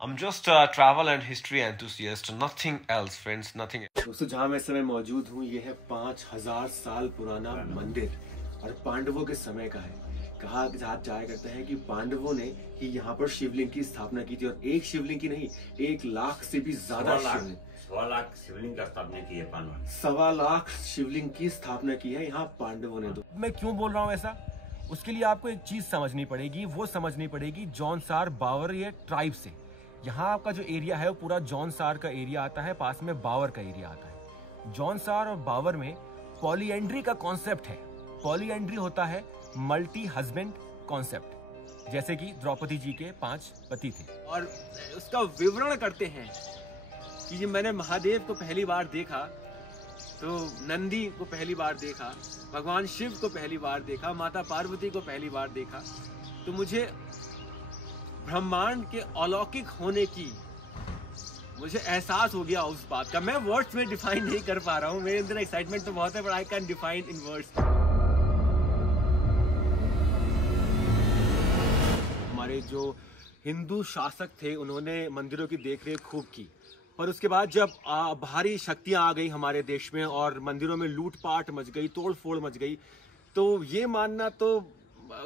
I'm just a travel and history enthusiast, nothing else, friends, nothing else. दोस्तों जहाँ मैं इस समय मौजूद हूँ ये है 5000 साल पुराना मंदिर और पांडवों के समय का है। कहा जाया करता है कि पांडवों ने ही यहाँ पर शिवलिंग की स्थापना की थी और एक शिवलिंग की नहीं 1 लाख से भी ज्यादा शिवलिंग 1.25 लाख शिवलिंग का स्थापना की है पांडवों ने। 1.25 लाख शिवलिंग की स्थापना की है यहाँ पांडवों ने। मैं क्यों बोल रहा हूँ ऐसा, उसके लिए आपको एक चीज समझनी पड़ेगी, वो समझनी पड़ेगी जौनसार बावरिया ट्राइब से। यहाँ आपका जो एरिया है वो पूरा जौनसार का एरिया आता है, पास में बावर का एरिया आता है। जौनसार और बावर में पॉलीएंड्री का कॉन्सेप्ट है। पॉलीएंड्री होता है मल्टी हस्बैंड कॉन्सेप्ट, जैसे कि द्रौपदी जी के 5 पति थे। और उसका विवरण करते हैं कि जब मैंने महादेव को पहली बार देखा तो नंदी को पहली बार देखा, भगवान शिव को पहली बार देखा, माता पार्वती को पहली बार देखा, तो मुझे ब्रह्मांड के अलौकिक होने की मुझे एहसास हो गया उस बात का। मैं वर्ड्स में डिफाइन नहीं कर पा रहा हूँ, मेरे अंदर एक्साइटमेंट तो बहुत है, but I can define in words. हमारे जो हिंदू शासक थे उन्होंने मंदिरों की देखरेख खूब की, पर उसके बाद जब बाहरी शक्तियां आ गई हमारे देश में और मंदिरों में लूटपाट मच गई, तोड़फोड़ मच गई, तो ये मानना तो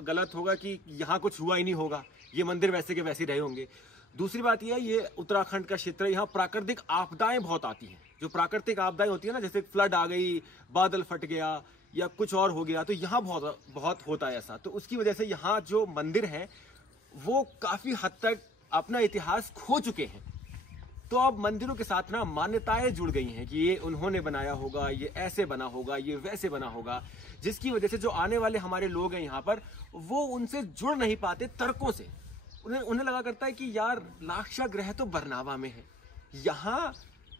गलत होगा कि यहाँ कुछ हुआ ही नहीं होगा, ये मंदिर वैसे के वैसे रहे होंगे। दूसरी बात यह है, ये उत्तराखंड का क्षेत्र है, यहाँ प्राकृतिक आपदाएं बहुत आती हैं। जो प्राकृतिक आपदाएं होती है ना, जैसे फ्लड आ गई, बादल फट गया या कुछ और हो गया, तो यहाँ बहुत होता है ऐसा। तो उसकी वजह से यहाँ जो मंदिर हैं वो काफी हद तक अपना इतिहास खो चुके हैं। तो अब मंदिरों के साथ ना मान्यताएं जुड़ गई हैं कि ये उन्होंने बनाया होगा, ये ऐसे बना होगा, ये वैसे बना होगा, जिसकी वजह से जो आने वाले हमारे लोग हैं यहाँ पर वो उनसे जुड़ नहीं पाते तर्कों से। उन्हें लगा करता है कि यार लाक्षा ग्रह तो बरनावा में है, यहाँ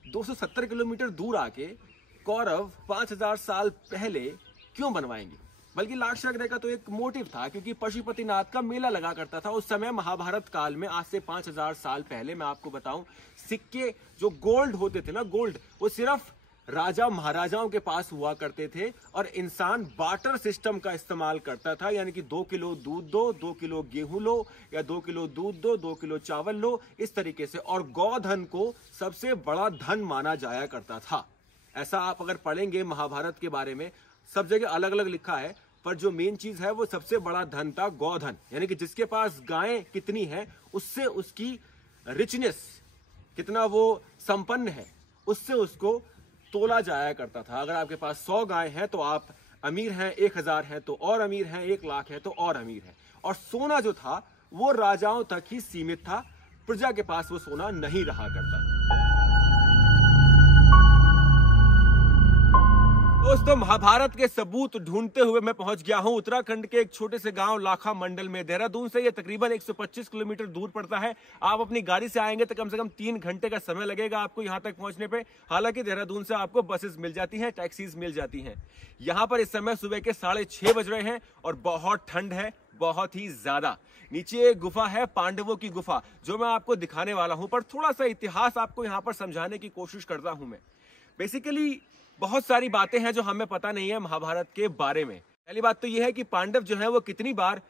270 किलोमीटर दूर आके कौरव 5000 साल पहले क्यों बनवाएंगे। बल्कि लाक्षा ग्रह का तो एक मोटिव था, क्योंकि पशुपतिनाथ का मेला लगा करता था उस समय महाभारत काल में। आज से 5000 साल पहले मैं आपको बताऊं, सिक्के जो गोल्ड होते थे ना, गोल्ड वो सिर्फ राजा महाराजाओं के पास हुआ करते थे और इंसान बार्टर सिस्टम का इस्तेमाल करता था, यानी कि 2 किलो दूध दो, 2 किलो गेहूं लो, या 2 किलो दूध दो, 2 किलो चावल लो, इस तरीके से। और गौधन को सबसे बड़ा धन माना जाया करता था। ऐसा आप अगर पढ़ेंगे महाभारत के बारे में, सब जगह अलग अलग लिखा है, पर जो मेन चीज है वो सबसे बड़ा धन था गौधन, यानी कि जिसके पास गायें कितनी है उससे उसकी रिचनेस, कितना वो संपन्न है, उससे उसको तोला जाया करता था। अगर आपके पास 100 गाय हैं तो आप अमीर हैं, 1000 हैं तो और अमीर हैं, 1 लाख है तो और अमीर हैं। और सोना जो था वो राजाओं तक ही सीमित था, प्रजा के पास वो सोना नहीं रहा करता। दोस्तों, महाभारत के सबूत ढूंढते हुए मैं पहुंच गया हूं उत्तराखंड के एक छोटे से गांव लाखा मंडल में। देहरादून से ये तकरीबन 125 किलोमीटर दूर पड़ता है। आप अपनी गाड़ी से आएंगे तो कम से कम 3 घंटे का समय लगेगा आपको यहां तक पहुंचने पे। हालांकि देहरादून से आपको बसेस मिल जाती हैं, टैक्सीज मिल जाती हैं। यहां पर इस समय सुबह के 6:30 बज रहे हैं और बहुत ठंड है, बहुत ही ज्यादा। नीचे एक गुफा है, पांडवों की गुफा, जो मैं आपको दिखाने वाला हूं, पर थोड़ा सा इतिहास आपको यहां पर समझाने की कोशिश करता हूं मैं। बेसिकली बहुत सारी बातें हैं जो हमें पता नहीं है महाभारत के बारे में। पहली बात तो यह है कि पांडव जो है वो कितनी बार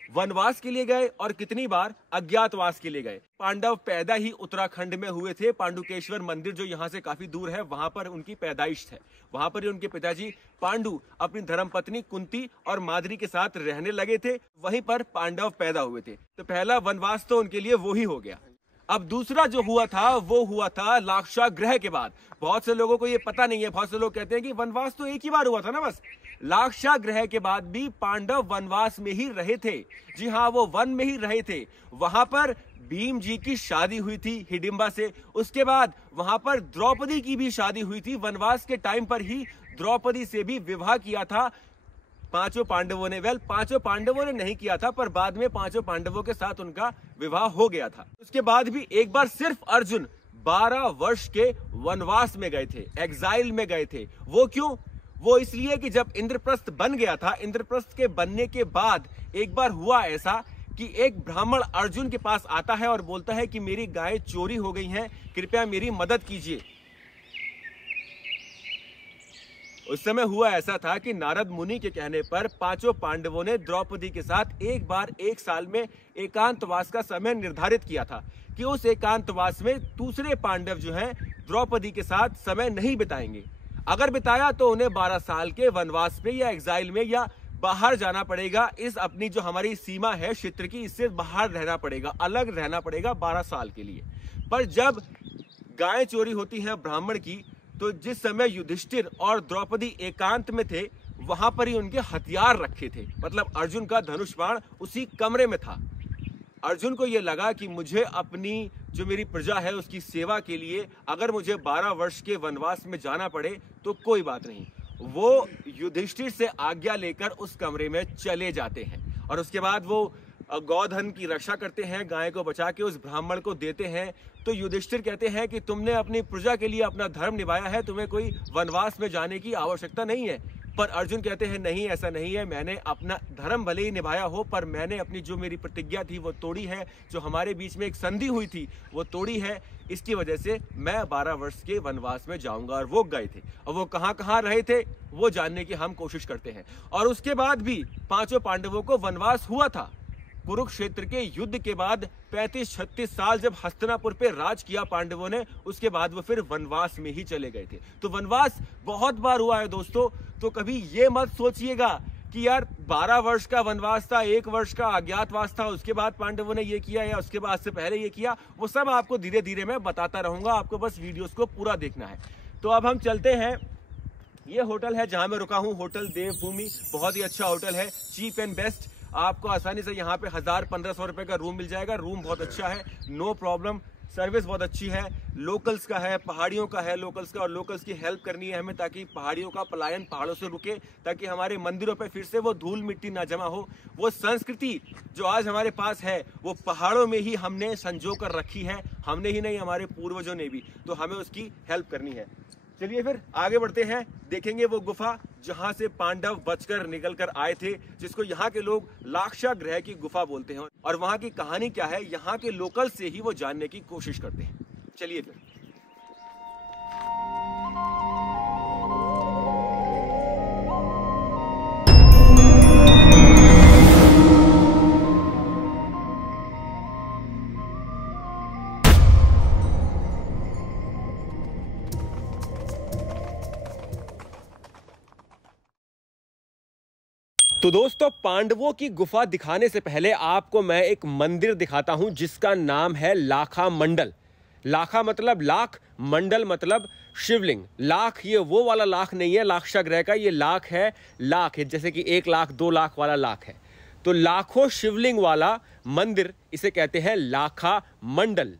वनवास के लिए गए और कितनी बार अज्ञातवास के लिए गए। पांडव पैदा ही उत्तराखंड में हुए थे। पांडुकेश्वर मंदिर जो यहाँ से काफी दूर है, वहां पर उनकी पैदाइश है। वहां पर ही उनके पिताजी पांडु अपनी धर्मपत्नी कुंती और माद्री के साथ रहने लगे थे, वहीं पर पांडव पैदा हुए थे। तो पहला वनवास तो उनके लिए वो ही हो गया। अब दूसरा जो हुआ था वो हुआ था लाक्षा ग्रह के बाद। बहुत से लोगों को ये पता नहीं है, बहुत से लोग कहते हैं कि वनवास तो एक ही बार हुआ था ना बस। लाक्षा ग्रह के बाद भी पांडव वनवास में ही रहे थे। जी हाँ, वो वन में ही रहे थे। वहां पर भीम जी की शादी हुई थी हिडिंबा से। उसके बाद वहां पर द्रौपदी की भी शादी हुई थी। वनवास के टाइम पर ही द्रौपदी से भी विवाह किया था 5 पांडवों ने। पांचों पांडवों ने नहीं किया था, पर बाद में 5 पांडवों के साथ उनका विवाह हो गया था। उसके बाद भी एक बार सिर्फ अर्जुन 12 वर्ष के वनवास में गए थे, एग्जाइल में गए थे। वो क्यों? वो इसलिए कि जब इंद्रप्रस्थ बन गया था, इंद्रप्रस्थ के बनने के बाद एक बार हुआ ऐसा कि एक ब्राह्मण अर्जुन के पास आता है और बोलता है कि मेरी गाय चोरी हो गई हैं, कृपया मेरी मदद कीजिए। उस समय हुआ ऐसा था कि नारद मुनि के कहने पर 5 पांडवों ने द्रौपदी के साथ एक बार 1 साल में एकांतवास का समय निर्धारित किया था कि उस एकांतवास में दूसरे पांडव जो हैं द्रौपदी के साथ समय नहीं बिताएंगे। अगर बिताया तो उन्हें 12 साल के वनवास में या एग्जाइल में या बाहर जाना पड़ेगा। इस अपनी जो हमारी सीमा है क्षेत्र की, इससे बाहर रहना पड़ेगा, अलग रहना पड़ेगा 12 साल के लिए। पर जब गाय चोरी होती है ब्राह्मण की, तो जिस समय युधिष्ठिर और द्रौपदी एकांत में थे, वहां पर ही उनके हथियार रखे थे। मतलब अर्जुन का धनुष बाण उसी कमरे में था। अर्जुन को यह लगा कि मुझे अपनी जो मेरी प्रजा है उसकी सेवा के लिए अगर मुझे 12 वर्ष के वनवास में जाना पड़े तो कोई बात नहीं। वो युधिष्ठिर से आज्ञा लेकर उस कमरे में चले जाते हैं और उसके बाद वो गौधन की रक्षा करते हैं, गाय को बचा के उस ब्राह्मण को देते हैं। तो युधिष्ठिर कहते हैं कि तुमने अपनी प्रजा के लिए अपना धर्म निभाया है, तुम्हें कोई वनवास में जाने की आवश्यकता नहीं है। पर अर्जुन कहते हैं नहीं, ऐसा नहीं है, मैंने अपना धर्म भले ही निभाया हो, पर मैंने अपनी जो मेरी प्रतिज्ञा थी वो तोड़ी है, जो हमारे बीच में एक संधि हुई थी वो तोड़ी है। इसकी वजह से मैं 12 वर्ष के वनवास में जाऊंगा। और वो गए थे, और वो कहां कहां रहे थे वो जानने की हम कोशिश करते हैं। और उसके बाद भी 5 पांडवों को वनवास हुआ था। कुरुक्षेत्र के युद्ध के बाद 35-36 साल जब हस्तिनापुर पे राज किया पांडवों ने, उसके बाद वो फिर वनवास में ही चले गए थे। तो वनवास बहुत बार हुआ है दोस्तों। तो कभी ये मत सोचिएगा कि यार 12 वर्ष का वनवास था, 1 वर्ष का अज्ञातवास था, उसके बाद पांडवों ने ये किया या उसके बाद से पहले ये किया। वो सब आपको धीरे धीरे मैं बताता रहूंगा, आपको बस वीडियोस को पूरा देखना है। तो अब हम चलते हैं। ये होटल है जहां मैं रुका हूं, होटल देवभूमि। बहुत ही अच्छा होटल है, चीप एंड बेस्ट। आपको आसानी से यहाँ पे 1000-1500 रुपए का रूम मिल जाएगा। रूम बहुत अच्छा है, नो प्रॉब्लम। सर्विस बहुत अच्छी है, लोकल्स का है, पहाड़ियों का है लोकल्स का। और लोकल्स की हेल्प करनी है हमें, ताकि पहाड़ियों का पलायन पहाड़ों से रुके, ताकि हमारे मंदिरों पे फिर से वो धूल मिट्टी ना जमा हो। वो संस्कृति जो आज हमारे पास है वो पहाड़ों में ही हमने संजो कर रखी है, हमने ही नहीं हमारे पूर्वजों ने भी। तो हमें उसकी हेल्प करनी है। चलिए फिर आगे बढ़ते हैं, देखेंगे वो गुफा जहां से पांडव बचकर निकल कर आए थे, जिसको यहाँ के लोग लाक्षागृह की गुफा बोलते हैं। और वहां की कहानी क्या है, यहाँ के लोकल से ही वो जानने की कोशिश करते हैं। चलिए फिर। तो दोस्तों, पांडवों की गुफा दिखाने से पहले आपको मैं एक मंदिर दिखाता हूं जिसका नाम है लाखा मंडल। लाखा मतलब लाख, मंडल मतलब शिवलिंग। लाख ये वो वाला लाख नहीं है लाक्षागृह का, ये लाख है, लाख है जैसे कि 1 लाख 2 लाख वाला लाख है। तो लाखों शिवलिंग वाला मंदिर, इसे कहते हैं लाखा मंडल।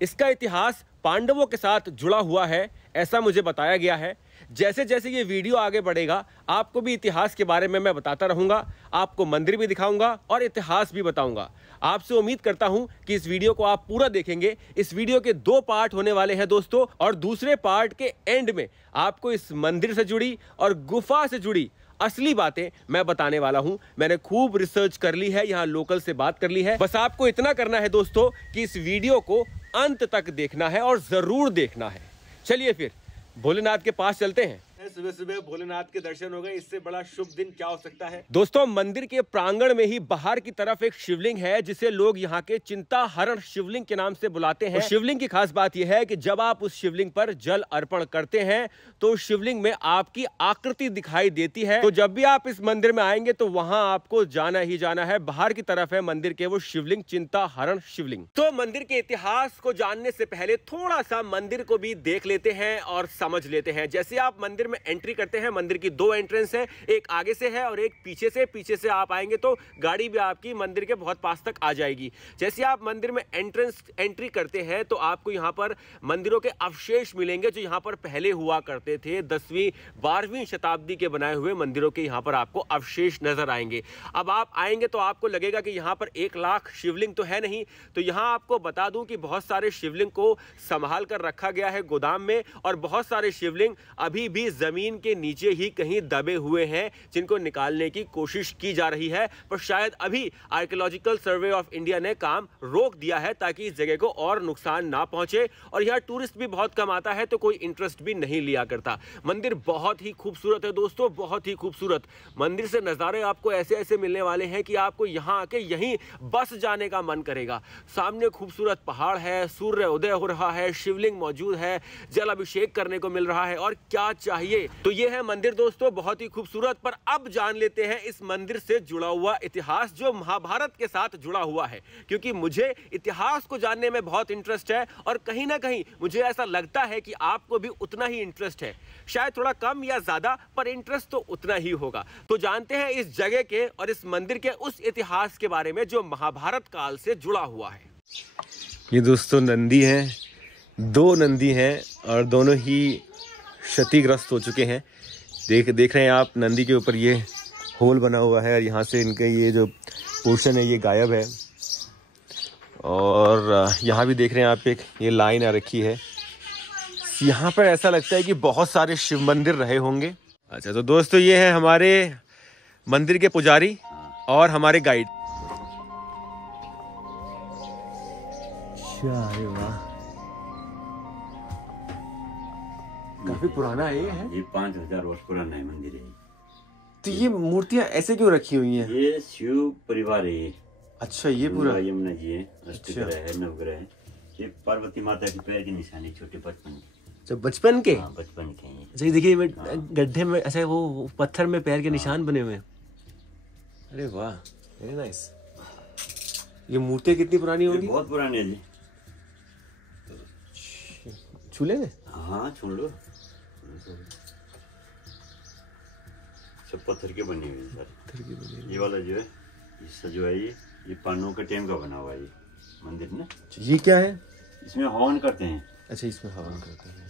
इसका इतिहास पांडवों के साथ जुड़ा हुआ है, ऐसा मुझे बताया गया है। जैसे जैसे ये वीडियो आगे बढ़ेगा आपको भी इतिहास के बारे में मैं बताता रहूंगा, आपको मंदिर भी दिखाऊंगा और इतिहास भी बताऊंगा। आपसे उम्मीद करता हूं कि इस वीडियो को आप पूरा देखेंगे। इस वीडियो के 2 पार्ट होने वाले हैं दोस्तों, और दूसरे पार्ट के एंड में आपको इस मंदिर से जुड़ी और गुफा से जुड़ी असली बातें मैं बताने वाला हूं। मैंने खूब रिसर्च कर ली है, यहाँ लोकल से बात कर ली है। बस आपको इतना करना है दोस्तों कि इस वीडियो को अंत तक देखना है और जरूर देखना है। चलिए फिर भोलेनाथ के पास चलते हैं। सुबह सुबह भोलेनाथ के दर्शन हो गए, इससे बड़ा शुभ दिन क्या हो सकता है। दोस्तों, मंदिर के प्रांगण में ही बाहर की तरफ एक शिवलिंग है जिसे लोग यहाँ के चिंता हरण शिवलिंग के नाम से बुलाते हैं। शिवलिंग की खास बात यह है कि जब आप उस शिवलिंग पर जल अर्पण करते हैं तो शिवलिंग में आपकी आकृति दिखाई देती है। तो जब भी आप इस मंदिर में आएंगे तो वहां आपको जाना ही जाना है। बाहर की तरफ है मंदिर के वो शिवलिंग, चिंता हरण शिवलिंग। तो मंदिर के इतिहास को जानने से पहले थोड़ा सा मंदिर को भी देख लेते हैं और समझ लेते हैं। जैसे आप मंदिर में एंट्री करते हैं, मंदिर की 2 एंट्रेंस है, एक आगे से है और एक पीछे से। पीछे से आप आएंगे तो गाड़ी भी आपकी मंदिर के बहुत पास तक आ जाएगी। जैसे आप मंदिर में एंट्री करते हैं तो आपको यहाँ पर मंदिरों के अवशेष मिलेंगे जो यहाँ पर पहले हुआ करते थे। 10वीं 12वीं शताब्दी के बनाए हुए मंदिरों के यहाँ पर आपको अवशेष नजर आएंगे। अब आप आएंगे तो आपको लगेगा कि यहाँ पर 1 लाख शिवलिंग तो है नहीं। तो यहाँ आपको बता दूं कि बहुत सारे शिवलिंग को संभाल कर रखा गया है गोदाम में, और बहुत सारे शिवलिंग अभी भी जमीन जमीन के नीचे ही कहीं दबे हुए हैं, जिनको निकालने की कोशिश की जा रही है। पर शायद अभी आर्कियोलॉजिकल सर्वे ऑफ इंडिया ने काम रोक दिया है ताकि इस जगह को और नुकसान ना पहुंचे। और यहाँ टूरिस्ट भी बहुत कम आता है तो कोई इंटरेस्ट भी नहीं लिया करता। मंदिर बहुत ही खूबसूरत है दोस्तों, बहुत ही खूबसूरत। मंदिर से नज़ारे आपको ऐसे ऐसे मिलने वाले हैं कि आपको यहाँ आके यहीं बस जाने का मन करेगा। सामने खूबसूरत पहाड़ है, सूर्य उदय हो रहा है, शिवलिंग मौजूद है, जल अभिषेक करने को मिल रहा है, और क्या चाहिए। तो ये है मंदिर दोस्तों, बहुत ही खूबसूरत। पर अब जान लेते हैं इस मंदिर से जुड़ा हुआ इतिहास, जो महाभारत के साथ जुड़ा हुआ है, क्योंकि मुझे इतिहास को जानने में बहुत इंटरेस्ट है और कहीं ना कहीं मुझे ऐसा लगता है कि आपको भी उतना ही इंटरेस्ट है, शायद थोड़ा कम या ज्यादा, पर इंटरेस्ट तो उतना ही होगा। तो जानते हैं इस जगह के और इस मंदिर के उस इतिहास के बारे में जो महाभारत काल से जुड़ा हुआ है। ये दोस्तों नंदी हैं, 2 नंदी हैं और दोनों ही क्षतिग्रस्त हो चुके हैं। देख रहे हैं आप, नंदी के ऊपर ये होल बना हुआ है और यहाँ से इनका ये जो पोर्शन है ये गायब है। और यहाँ भी देख रहे हैं आप, एक ये लाइन आ रखी है। यहाँ पर ऐसा लगता है कि बहुत सारे शिव मंदिर रहे होंगे। अच्छा, तो दोस्तों ये है हमारे मंदिर के पुजारी और हमारे गाइड। अरे वाह, काफी पुराना है ये 5000 वर्ष पुराना है मंदिर है। तो ये मूर्तियां ऐसे क्यों रखी हुई हैं? ये शिव परिवार है ये। अच्छा, ये पूरा यमुना जी है, अष्टग्रह है, नवग्रह है। ये पार्वती माता के पैर के निशान है, छोटे बचपन के। जब बचपन के? हाँ, बचपन के ये। अच्छा, देखिए गड्ढे में ऐसे वो पत्थर में पैर के निशान बने हुए हैं। अरे वाह, वेरी नाइस। ये मूर्तियां कितनी पुरानी होगी? बहुत पुरानी है जी। छू लेंगे? हाँ, छू लो। सब पत्थर के बने हुए हैं सर। ये वाला जो है, इससे जो है ये पांडवों के टाइम का बना हुआ है ये मंदिर ना। ये क्या है? इसमें हवन करते हैं। अच्छा, इसमें हवन करते हैं।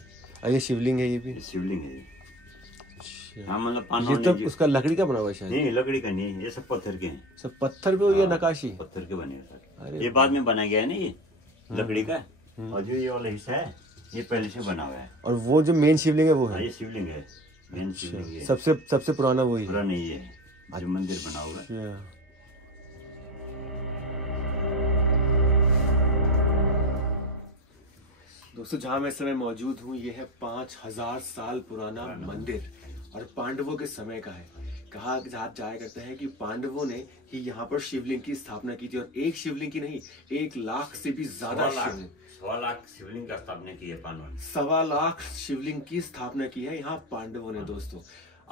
और ये शिवलिंग है, ये भी शिवलिंग है। अच्छा। हाँ, मतलब ये पांडवों तो ने उसका लकड़ी का बना हुआ है शायद? नहीं, लकड़ी का नहीं, ये सब पत्थर के हैं। सब पत्थर पे हुई है नक्काशी? पत्थर के बने हुए सर। अरे ये बाद में बनाया गया है ना ये लकड़ी का। और जो ये वाला हिस्सा है ये पहले से बना हुआ है। और वो जो मेन शिवलिंग है वो हाँ, है? ये शिवलिंग है, मेन शिवलिंग है। सबसे पुराना वही है? पुराना ये है जो मंदिर बना हुआ है। दोस्तों, जहाँ मैं इस समय मौजूद हूँ ये है 5000 साल पुराना मंदिर और पांडवों के समय का है। कहा जाया करता है कि पांडवों ने ही यहाँ पर शिवलिंग की स्थापना की थी, और एक शिवलिंग की नहीं, 1 लाख से भी ज्यादा शिवलिंग, 1.25 लाख शिवलिंग का स्थापना की है पांडवों ने। 1.25 लाख शिवलिंग की स्थापना की है यहाँ पांडवों ने। दोस्तों,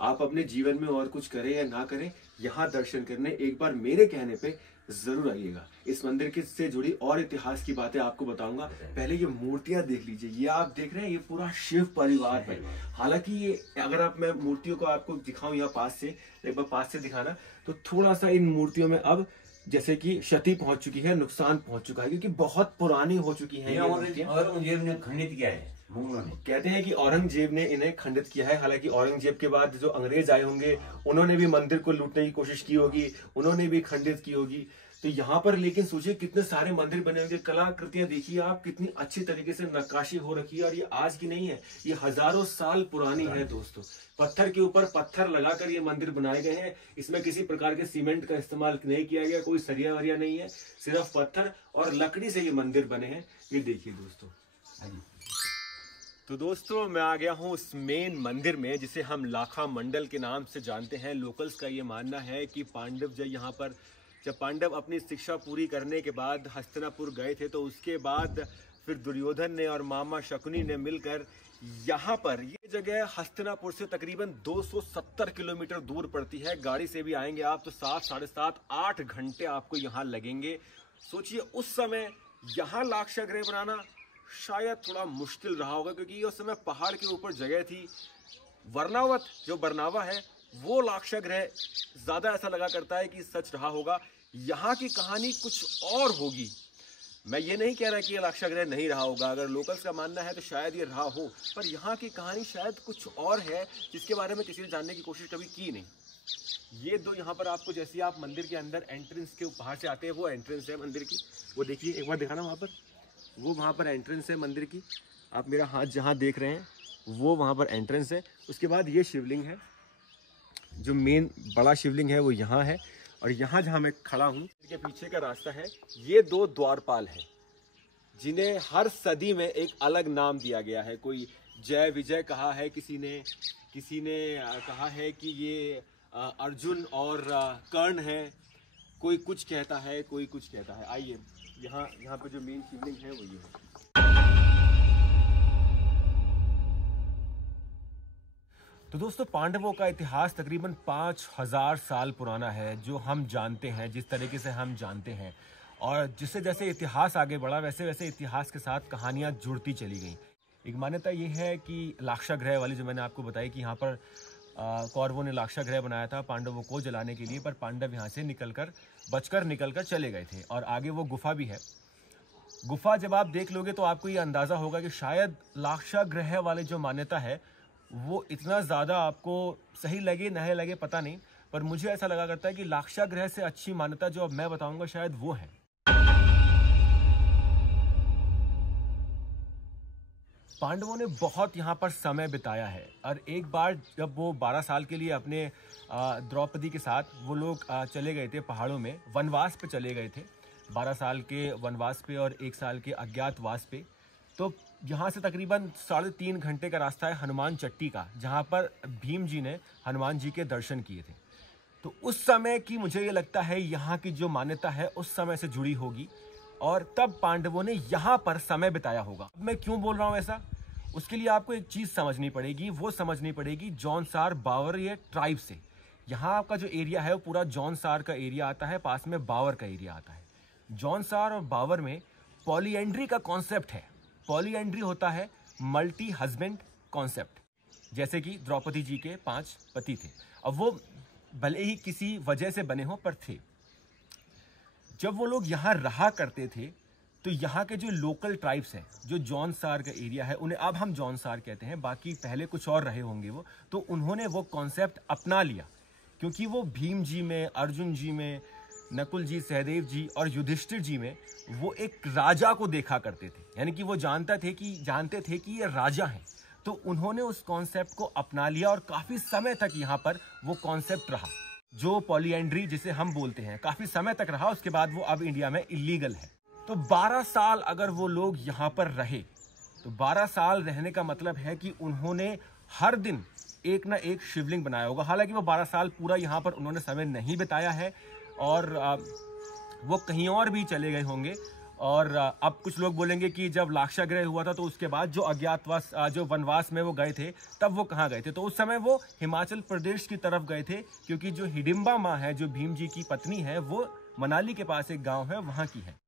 आप अपने जीवन में और कुछ करें या ना करें, यहाँ दर्शन करने एक बार मेरे कहने पे जरूर आइएगा। इस मंदिर के से जुड़ी और इतिहास की बातें आपको बताऊंगा। पहले ये मूर्तियां देख लीजिए। ये आप देख रहे हैं, ये पूरा शिव परिवार है। हालांकि ये, अगर आप, मैं मूर्तियों को आपको दिखाऊं यहाँ पास से, एक बार पास से दिखाना, तो थोड़ा सा इन मूर्तियों में अब जैसे कि क्षति पहुंच चुकी है, नुकसान पहुंच चुका है, क्योंकि बहुत पुरानी हो चुकी है। औरंगजेब ने खंडित किया है मुगलों ने। कहते हैं कि औरंगजेब ने इन्हें खंडित किया है। हालांकि औरंगजेब के बाद जो अंग्रेज आए होंगे उन्होंने भी मंदिर को लूटने की कोशिश की होगी, उन्होंने भी खंडित की होगी। तो यहाँ पर लेकिन सोचिए कितने सारे मंदिर बने होंगे। कलाकृतियां देखिए आप, कितनी अच्छी तरीके से नक्काशी हो रखी है। और ये आज की नहीं है, ये हजारों साल पुरानी है दोस्तों। पत्थर के ऊपर पत्थर लगाकर ये मंदिर बनाए गए हैं। इसमें किसी प्रकार के सीमेंट का इस्तेमाल नहीं किया गया, कोई सरिया वरिया नहीं है, सिर्फ पत्थर और लकड़ी से ये मंदिर बने हैं। ये देखिए दोस्तों। तो दोस्तों, मैं आ गया हूँ उस मेन मंदिर में जिसे हम लाखा मंडल के नाम से जानते हैं। लोकल्स का ये मानना है कि जब पांडव अपनी शिक्षा पूरी करने के बाद हस्तिनापुर गए थे, तो उसके बाद फिर दुर्योधन ने और मामा शकुनी ने मिलकर यहाँ पर, ये जगह हस्तिनापुर से तकरीबन 270 किलोमीटर दूर पड़ती है। गाड़ी से भी आएंगे आप तो 7, साढ़े 7, 8 घंटे आपको यहाँ लगेंगे। सोचिए उस समय यहाँ लाक्षागृह बनाना शायद थोड़ा मुश्किल रहा होगा, क्योंकि उस समय पहाड़ के ऊपर जगह थी। वर्णावत जो बरनावा है वो लाक्षागृह ज्यादा ऐसा लगा करता है कि सच रहा होगा। यहाँ की कहानी कुछ और होगी। मैं ये नहीं कह रहा कि ये लाक्षागृह नहीं रहा होगा, अगर लोकल्स का मानना है तो शायद ये रहा हो, पर यहाँ की कहानी शायद कुछ और है जिसके बारे में किसी ने जानने की कोशिश कभी की नहीं। ये दो यहाँ पर आपको, जैसे आप मंदिर के अंदर एंट्रेंस के बाहर से आते हैं, वो एंट्रेंस है मंदिर की, वो देखिए एक बार दिखाना वहाँ पर, वो वहाँ पर एंट्रेंस है मंदिर की। आप मेरा हाथ जहाँ देख रहे हैं वो वहाँ पर एंट्रेंस है। उसके बाद ये शिवलिंग है, जो मेन बड़ा शिवलिंग है वो यहाँ है। और यहाँ जहाँ मैं खड़ा हूँ के पीछे का रास्ता है, ये 2 द्वारपाल हैं जिन्हें हर सदी में एक अलग नाम दिया गया है। कोई जय विजय कहा है, किसी ने कहा है कि ये अर्जुन और कर्ण है, कोई कुछ कहता है, कोई कुछ कहता है। आइए यहाँ पे जो मेन शिवलिंग है वो ये है। तो दोस्तों, पांडवों का इतिहास तकरीबन 5000 साल पुराना है, जो हम जानते हैं, जिस तरीके से हम जानते हैं। और जिससे जैसे इतिहास आगे बढ़ा वैसे वैसे इतिहास के साथ कहानियाँ जुड़ती चली गई। एक मान्यता ये है कि लाक्षागृह वाली, जो मैंने आपको बताई कि यहाँ पर कौरवों ने लाक्षागृह बनाया था पांडवों को जलाने के लिए, पर पांडव यहाँ से बचकर निकलकर चले गए थे। और आगे वो गुफा भी है। गुफा जब आप देख लोगे तो आपको ये अंदाज़ा होगा कि शायद लाक्षागृह वाली जो मान्यता है वो इतना ज़्यादा आपको सही लगे न लगे पता नहीं, पर मुझे ऐसा लगा करता है कि लाक्षागृह से अच्छी मान्यता जो अब मैं बताऊंगा शायद वो है। पांडवों ने बहुत यहाँ पर समय बिताया है। और एक बार जब वो 12 साल के लिए अपने द्रौपदी के साथ वो लोग चले गए थे पहाड़ों में, वनवास पे चले गए थे, 12 साल के वनवास पे और 1 साल के अज्ञातवास पे। तो यहाँ से तकरीबन 3.5 घंटे का रास्ता है हनुमान चट्टी का, जहाँ पर भीम जी ने हनुमान जी के दर्शन किए थे। तो उस समय की मुझे ये लगता है यहाँ की जो मान्यता है उस समय से जुड़ी होगी, और तब पांडवों ने यहाँ पर समय बिताया होगा। मैं क्यों बोल रहा हूँ ऐसा, उसके लिए आपको एक चीज़ समझनी पड़ेगी। वो समझनी पड़ेगी जौनसार बावर ये ट्राइब से। यहाँ का जो एरिया है वो पूरा जौनसार का एरिया आता है, पास में बावर का एरिया आता है। जौनसार और बावर में पॉलीएंड्री का कॉन्सेप्ट है। पॉलीएंड्री होता है मल्टी हस्बैंड कॉन्सेप्ट। जैसे कि द्रौपदी जी के 5 पति थे, अब वो भले ही किसी वजह से बने हों पर थे। जब वो लोग यहाँ रहा करते थे तो यहाँ के जो लोकल ट्राइब्स हैं, जो जौनसार का एरिया है, उन्हें अब हम जौनसार कहते हैं, बाकी पहले कुछ और रहे होंगे वो, तो उन्होंने वो कॉन्सेप्ट अपना लिया। क्योंकि वो भीम जी में, अर्जुन जी में, नकुल जी, सहदेव जी और युधिष्ठिर जी में वो एक राजा को देखा करते थे। यानी कि वो जानते थे कि ये राजा हैं। तो उन्होंने उस कॉन्सेप्ट को अपना लिया और काफ़ी समय तक यहाँ पर वो कॉन्सेप्ट रहा, जो पॉलीएंड्री जिसे हम बोलते हैं, काफ़ी समय तक रहा। उसके बाद वो अब इंडिया में इलीगल है। तो 12 साल अगर वो लोग यहाँ पर रहे, तो 12 साल रहने का मतलब है कि उन्होंने हर दिन एक ना एक शिवलिंग बनाया होगा। हालांकि वो 12 साल पूरा यहाँ पर उन्होंने समय नहीं बिताया है और वो कहीं और भी चले गए होंगे। और अब कुछ लोग बोलेंगे कि जब लाक्षागृह हुआ था तो उसके बाद जो अज्ञातवास, जो वनवास में वो गए थे, तब वो कहाँ गए थे? तो उस समय वो हिमाचल प्रदेश की तरफ गए थे, क्योंकि जो हिडिंबा माँ है, जो भीम जी की पत्नी है, वो मनाली के पास एक गाँव है, वहाँ की है।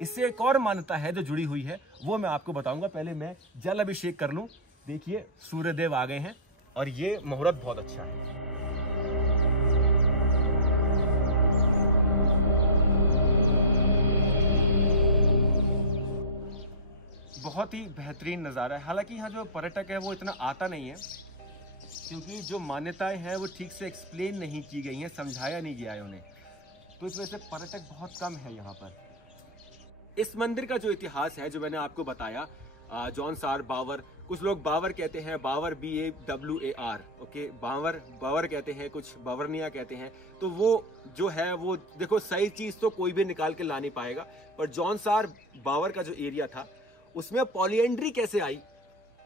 इससे एक और मान्यता है जो जुड़ी हुई है, वो मैं आपको बताऊंगा। पहले मैं जल अभिषेक कर लूं। देखिए सूर्यदेव आ गए हैं और ये मुहूर्त बहुत अच्छा है। बहुत ही बेहतरीन नज़ारा है। हालांकि यहाँ जो पर्यटक है वो इतना आता नहीं है, क्योंकि जो मान्यताएं हैं वो ठीक से एक्सप्लेन नहीं की गई हैं, समझाया नहीं गया है उन्हें। तो इस वजह से पर्यटक बहुत कम है यहाँ पर। इस मंदिर का जो इतिहास है, जो मैंने आपको बताया, जौनसार बावर, कुछ लोग बावर कहते हैं, बावर BAWAR, ओके, बावर कहते हैं, कुछ बावरनिया कहते हैं। तो वो जो है वो देखो, सही चीज तो कोई भी निकाल के ला नहीं पाएगा, पर जौनसार बावर का जो एरिया था उसमें पॉलीएंड्री कैसे आई?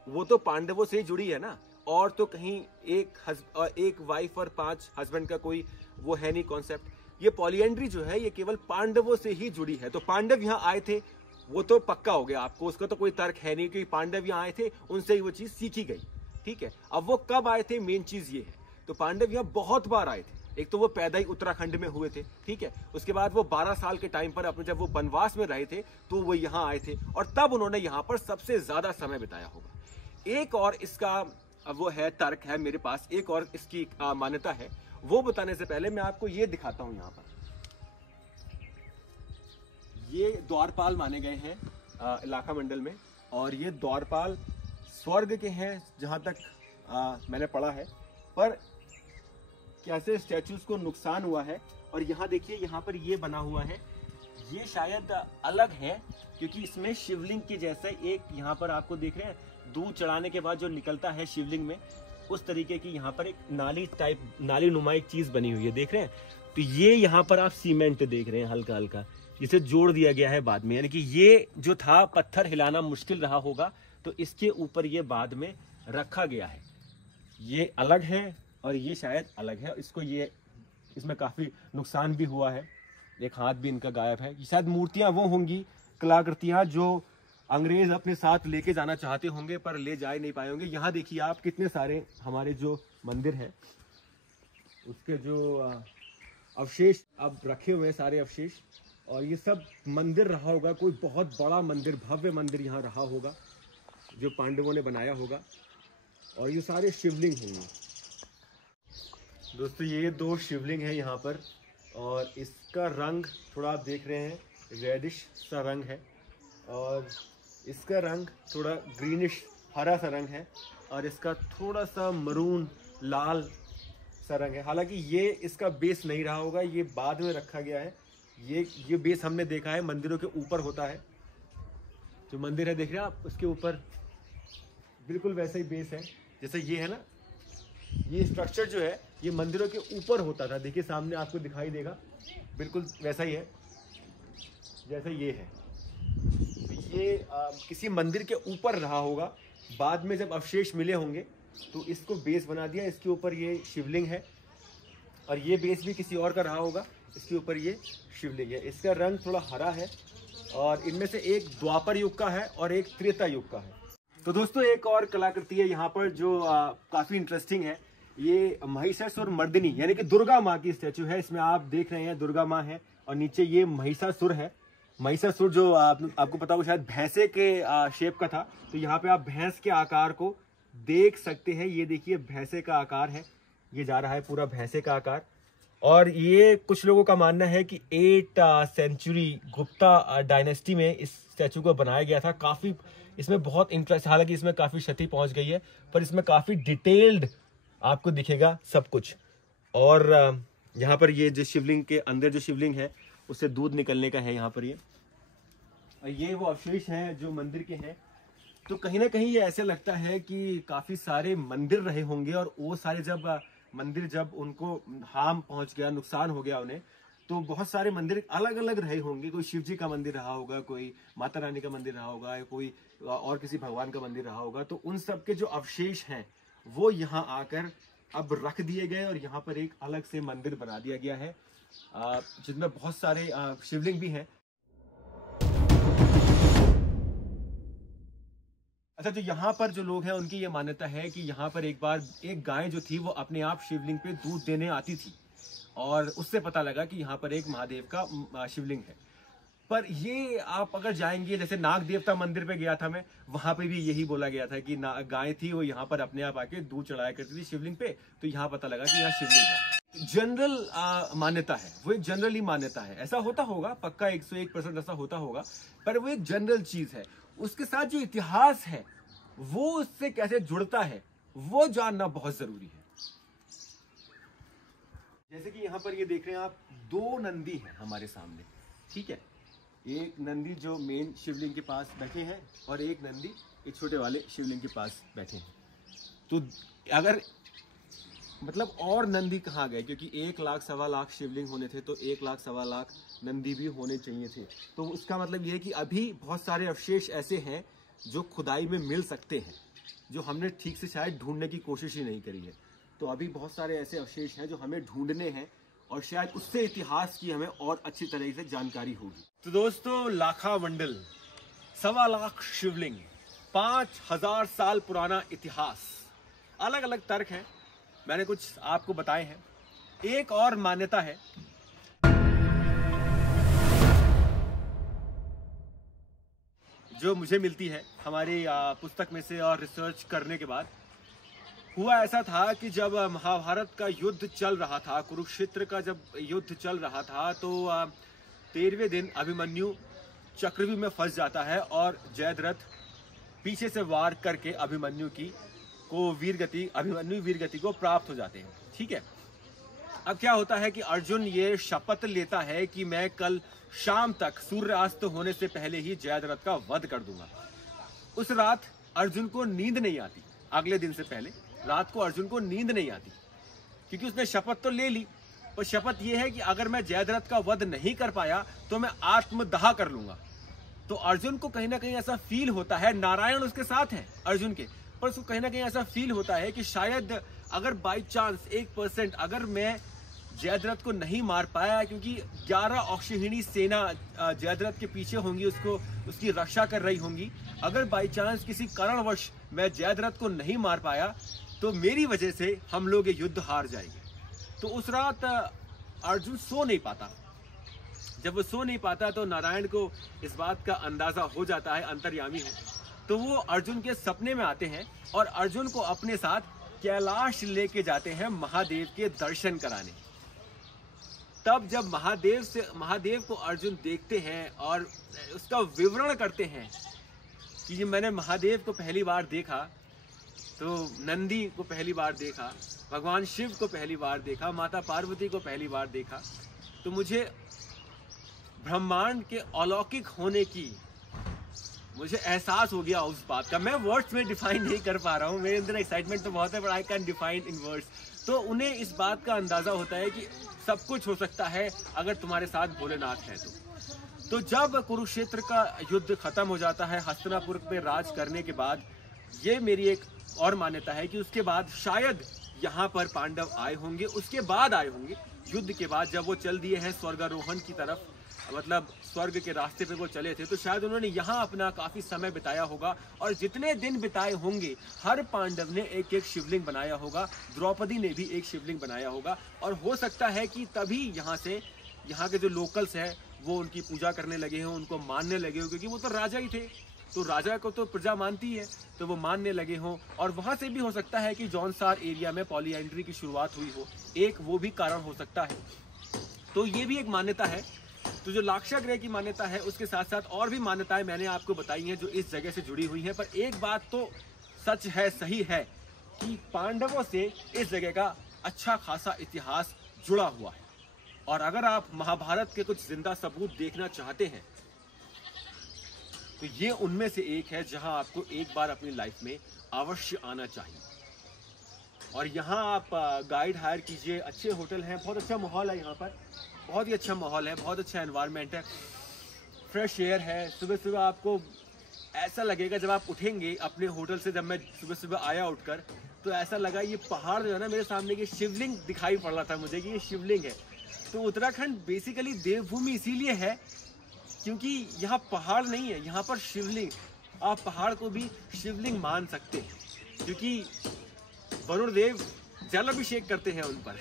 वो तो पांडवों से ही जुड़ी है ना, और तो कहीं एक वाइफ और 5 हस्बैंड का कोई वो है नहीं कॉन्सेप्ट। ये पॉलीएंड्री जो है ये केवल पांडवों से ही जुड़ी है। तो पांडव यहाँ आए थे, वो तो पक्का हो गया आपको, उसका तो कोई तर्क है नहीं, क्योंकि पांडव यहाँ आए थे, उनसे ही वो चीज सीखी गई। ठीक है, अब वो कब आए थे, मेन चीज ये है। तो पांडव यहाँ बहुत बार आए थे। एक तो वो पैदा ही उत्तराखंड में हुए थे, ठीक है, उसके बाद वो 12 साल के टाइम पर अपने जब वो वनवास में रहे थे तो वो यहाँ आए थे, और तब उन्होंने यहाँ पर सबसे ज्यादा समय बिताया होगा। एक और इसका वो है तर्क है मेरे पास, एक और इसकी मान्यता है। वो बताने से पहले मैं आपको ये दिखाता हूं। यहाँ पर ये द्वारपाल माने गए हैं इलाका मंडल में, और ये द्वारपाल स्वर्ग के हैं जहां तक मैंने पढ़ा है। पर कैसे स्टैचूज को नुकसान हुआ है, और यहाँ देखिए, यहाँ पर ये बना हुआ है, ये शायद अलग है, क्योंकि इसमें शिवलिंग के जैसा एक यहाँ पर आपको देख रहे हैं दूध चढ़ाने के बाद जो निकलता है शिवलिंग में, उस तरीके की यहाँ पर एक नाली नुमा एक चीज बनी हुई है, देख रहे हैं। तो ये यहाँ पर आप सीमेंट देख रहे हैं हल्का हल्का, जिसे जोड़ दिया गया है बाद में, यानी कि ये जो था पत्थर हिलाना मुश्किल रहा होगा तो इसके ऊपर ये बाद में रखा गया है। ये अलग है और ये शायद अलग है, इसमें काफी नुकसान भी हुआ है, एक हाथ भी इनका गायब है। ये शायद मूर्तियां वो होंगी, कलाकृतियां जो अंग्रेज अपने साथ लेके जाना चाहते होंगे पर ले जा नहीं पाए होंगे। यहाँ देखिए आप कितने सारे हमारे जो मंदिर है उसके जो अवशेष अब रखे हुए हैं, सारे अवशेष, और ये सब मंदिर रहा होगा, कोई बहुत बड़ा मंदिर, भव्य मंदिर यहाँ रहा होगा जो पांडवों ने बनाया होगा, और ये सारे शिवलिंग होंगे। दोस्तों ये 2 शिवलिंग है यहाँ पर, और इसका रंग थोड़ा आप देख रहे हैं रेडिश सा रंग है, और इसका रंग थोड़ा ग्रीनिश हरा सा रंग है, और इसका थोड़ा सा मरून लाल सा रंग है। हालांकि ये इसका बेस नहीं रहा होगा, ये बाद में रखा गया है। ये बेस हमने देखा है मंदिरों के ऊपर होता है, जो मंदिर है देख रहे हैं आप, उसके ऊपर बिल्कुल वैसा ही बेस है जैसे ये है ना। ये स्ट्रक्चर जो है ये मंदिरों के ऊपर होता था, देखिए सामने आपको दिखाई देगा, बिल्कुल वैसा ही है जैसा ये है। ये किसी मंदिर के ऊपर रहा होगा, बाद में जब अवशेष मिले होंगे तो इसको बेस बना दिया, इसके ऊपर ये शिवलिंग है, और ये बेस भी किसी और का रहा होगा, इसके ऊपर ये शिवलिंग है। इसका रंग थोड़ा हरा है, और इनमें से एक द्वापर युग का है और एक त्रेता युग का है। तो दोस्तों एक और कलाकृति है यहाँ पर जो काफी इंटरेस्टिंग है। ये महिषासुर मर्दिनी यानी कि दुर्गा माँ की स्टैचू है। इसमें आप देख रहे हैं दुर्गा माँ है, और नीचे ये महिषासुर है। महिषासुर जो आपको पता हो शायद भैंसे के शेप का था, तो यहाँ पे आप भैंस के आकार को देख सकते हैं। ये देखिए भैंसे का आकार है, ये जा रहा है पूरा भैंसे का आकार। और ये कुछ लोगों का मानना है कि 8th सेंचुरी गुप्ता डायनेस्टी में इस स्टैचू को बनाया गया था। काफी इसमें बहुत इंटरेस्ट, हालांकि इसमें काफी क्षति पहुंच गई है, पर इसमें काफी डिटेल्ड आपको दिखेगा सब कुछ। और यहाँ पर ये जो शिवलिंग के अंदर जो शिवलिंग है उससे दूध निकलने का है यहाँ पर ये वो अवशेष हैं जो मंदिर के हैं। तो कहीं ना कहीं ये ऐसे लगता है कि काफी सारे मंदिर रहे होंगे, और वो सारे जब उनको हार्म पहुंच गया, नुकसान हो गया उन्हें, तो बहुत सारे मंदिर अलग अलग रहे होंगे। कोई शिव जी का मंदिर रहा होगा, कोई माता रानी का मंदिर रहा होगा, कोई और किसी भगवान का मंदिर रहा होगा। तो उन सब के जो अवशेष हैं वो यहाँ आकर अब रख दिए गए, और यहाँ पर एक अलग से मंदिर बना दिया गया है जिसमें बहुत सारे शिवलिंग भी हैं। अच्छा, तो यहाँ पर जो लोग हैं उनकी ये मान्यता है कि यहाँ पर एक बार एक गाय जो थी वो अपने आप शिवलिंग पे दूध देने आती थी, और उससे पता लगा कि यहाँ पर एक महादेव का शिवलिंग है। पर ये आप अगर जाएंगे, जैसे नाग देवता मंदिर पे गया था मैं, वहां पे भी यही बोला गया था कि गाय थी वो यहाँ पर अपने आप आके दूध चढ़ाया करती थी शिवलिंग पे, तो यहाँ पता लगा कि यहाँ शिवलिंग है। जनरल मान्यता है, वो एक जनरली मान्यता है। ऐसा होता होगा, पक्का 101% ऐसा होता होगा, पर वो एक जनरल चीज है। उसके साथ जो इतिहास है वो उससे कैसे जुड़ता है वो जानना बहुत जरूरी है। जैसे कि यहाँ पर ये देख रहे हैं आप, 2 नंदी हैं हमारे सामने, ठीक है। एक नंदी जो मेन शिवलिंग के पास बैठे हैं, और एक नंदी एक छोटे वाले शिवलिंग के पास बैठे हैं। तो अगर मतलब और नंदी कहाँ गए, क्योंकि 1 लाख सवा लाख शिवलिंग होने थे, तो 1 लाख सवा लाख नंदी भी होने चाहिए थे। तो उसका मतलब ये है कि अभी बहुत सारे अवशेष ऐसे हैं जो खुदाई में मिल सकते हैं, जो हमने ठीक से शायद ढूंढने की कोशिश ही नहीं करी है। तो अभी बहुत सारे ऐसे अवशेष हैं जो हमें ढूंढने हैं, और शायद उससे इतिहास की हमें और अच्छी तरह से जानकारी होगी। तो दोस्तों लाखा मंडल, 1.25 लाख शिवलिंग, 5000 साल पुराना इतिहास, अलग अलग तर्क हैं, मैंने कुछ आपको बताए हैं। एक और मान्यता है जो मुझे मिलती है हमारी पुस्तक में से और रिसर्च करने के बाद। हुआ ऐसा था कि जब महाभारत का युद्ध चल रहा था, कुरुक्षेत्र का जब युद्ध चल रहा था, तो 13वें दिन अभिमन्यु चक्रव्यूह में फंस जाता है, और जयद्रथ पीछे से वार करके अभिमन्यु वीरगति को प्राप्त हो जाते हैं, ठीक है। अब क्या होता है कि अर्जुन ये शपथ लेता है कि मैं कल शाम तक सूर्यास्त होने से पहले ही जयद्रथ का वध कर दूंगा। उस रात अर्जुन को नींद नहीं आती, अगले दिन से पहले रात को अर्जुन को नींद नहीं आती, क्योंकि उसने शपथ तो ले ली, पर शपथ ये है कि अगर मैं जयद्रथ का वध नहीं कर पाया तो मैं आत्मदाह कर लूंगा। तो अर्जुन को कहीं ना कहीं ऐसा फील होता है, नारायण उसके साथ है अर्जुन के, पर उसको कहीं ना कहीं ऐसा फील होता है कि शायद अगर बाई चांस 1% अगर मैं जयद्रथ को नहीं मार पाया, क्योंकि 11 अक्षौहिणी सेना जयद्रथ के पीछे होंगी, उसको उसकी रक्षा कर रही होंगी, अगर बाई चांस किसी कारणवश मैं जयद्रथ को नहीं मार पाया तो मेरी वजह से हम लोग ये युद्ध हार जाएंगे। तो उस रात अर्जुन सो नहीं पाता। जब वो सो नहीं पाता तो नारायण को इस बात का अंदाजा हो जाता है, अंतर्यामी है, तो वो अर्जुन के सपने में आते हैं और अर्जुन को अपने साथ कैलाश लेके जाते हैं महादेव के दर्शन कराने। तब जब महादेव को अर्जुन देखते हैं और उसका विवरण करते हैं कि मैंने महादेव को पहली बार देखा, तो नंदी को पहली बार देखा, भगवान शिव को पहली बार देखा, माता पार्वती को पहली बार देखा, तो मुझे ब्रह्मांड के अलौकिक होने की मुझे एहसास हो गया उस बात का। मैं वर्ड्स में डिफाइन नहीं कर पा रहा हूँ, मेरे अंदर एक्साइटमेंट तो बहुत है, but I can define in words. तो उन्हें इस बात का अंदाजा होता है कि सब कुछ हो सकता है अगर तुम्हारे साथ भोलेनाथ है तो जब कुरुक्षेत्र का युद्ध खत्म हो जाता है, हस्तिनापुर पे राज करने के बाद, ये मेरी एक और मान्यता है कि उसके बाद शायद यहाँ पर पांडव आए होंगे, उसके बाद आए होंगे, युद्ध के बाद जब वो चल दिए हैं स्वर्गारोहण की तरफ, मतलब स्वर्ग के रास्ते पे वो चले थे, तो शायद उन्होंने यहाँ अपना काफी समय बिताया होगा, और जितने दिन बिताए होंगे हर पांडव ने एक एक शिवलिंग बनाया होगा, द्रौपदी ने भी एक शिवलिंग बनाया होगा, और हो सकता है कि तभी यहाँ के जो लोकल्स हैं वो उनकी पूजा करने लगे हों, उनको मानने लगे हों, क्योंकि वो तो राजा ही थे, तो राजा को तो प्रजा मानती है, तो वो मानने लगे हों। और वहाँ से भी हो सकता है कि जॉनसार एरिया में पॉलीएंड्री की शुरुआत हुई हो, एक वो भी कारण हो सकता है। तो ये भी एक मान्यता है। तो जो लाक्षागृह की मान्यता है, उसके साथ साथ और भी मान्यताएं मैंने आपको बताई हैं जो इस जगह से जुड़ी हुई हैं, पर एक बात तो सच है, सही है कि पांडवों से इस जगह का अच्छा खासा इतिहास जुड़ा हुआ है। और अगर आप महाभारत के कुछ जिंदा सबूत देखना चाहते हैं तो ये उनमें से एक है जहां आपको एक बार अपनी लाइफ में अवश्य आना चाहिए। और यहाँ आप गाइड हायर कीजिए, अच्छे होटल हैं, बहुत अच्छा माहौल है यहाँ पर, बहुत ही अच्छा माहौल है, बहुत अच्छा एनवायरनमेंट है, फ्रेश एयर है। सुबह सुबह आपको ऐसा लगेगा, जब आप उठेंगे अपने होटल से, जब मैं सुबह सुबह आया उठकर, तो ऐसा लगा ये पहाड़ जो है ना, मेरे सामने ये शिवलिंग दिखाई पड़ रहा था मुझे कि ये शिवलिंग है। तो उत्तराखंड बेसिकली देवभूमि इसीलिए है क्योंकि यहाँ पहाड़ नहीं है, यहाँ पर शिवलिंग, आप पहाड़ को भी शिवलिंग मान सकते हैं, क्योंकि वरुण देव जल अभिषेक करते हैं उन पर,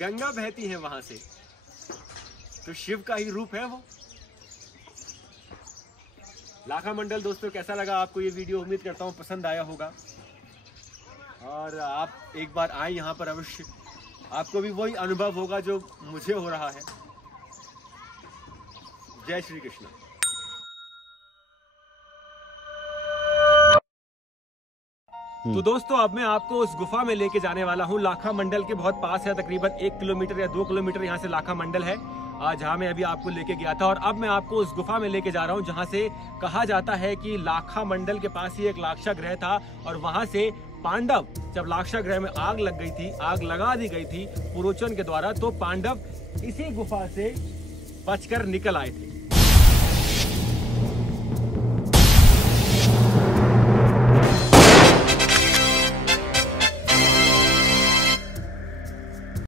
गंगा बहती है वहां से, तो शिव का ही रूप है वो। लाखा मंडल दोस्तों, कैसा लगा आपको ये वीडियो? उम्मीद करता हूँ पसंद आया होगा, और आप एक बार आए यहाँ पर अवश्य, आपको भी वही अनुभव होगा जो मुझे हो रहा है। जय श्री कृष्ण। तो दोस्तों, अब मैं आपको उस गुफा में लेके जाने वाला हूँ, लाखा मंडल के बहुत पास है, तकरीबन 1 किलोमीटर या 2 किलोमीटर यहाँ से लाखा मंडल है, जहाँ मैं अभी आपको लेके गया था। और अब मैं आपको उस गुफा में लेके जा रहा हूँ जहाँ से कहा जाता है कि लाखा मंडल के पास ही एक लाक्षागृह था, और वहां से पांडव, जब लाक्षागृह में आग लग गई थी, आग लगा दी गई थी पुरोचन के द्वारा, तो पांडव इसी गुफा से बचकर निकल आए थे।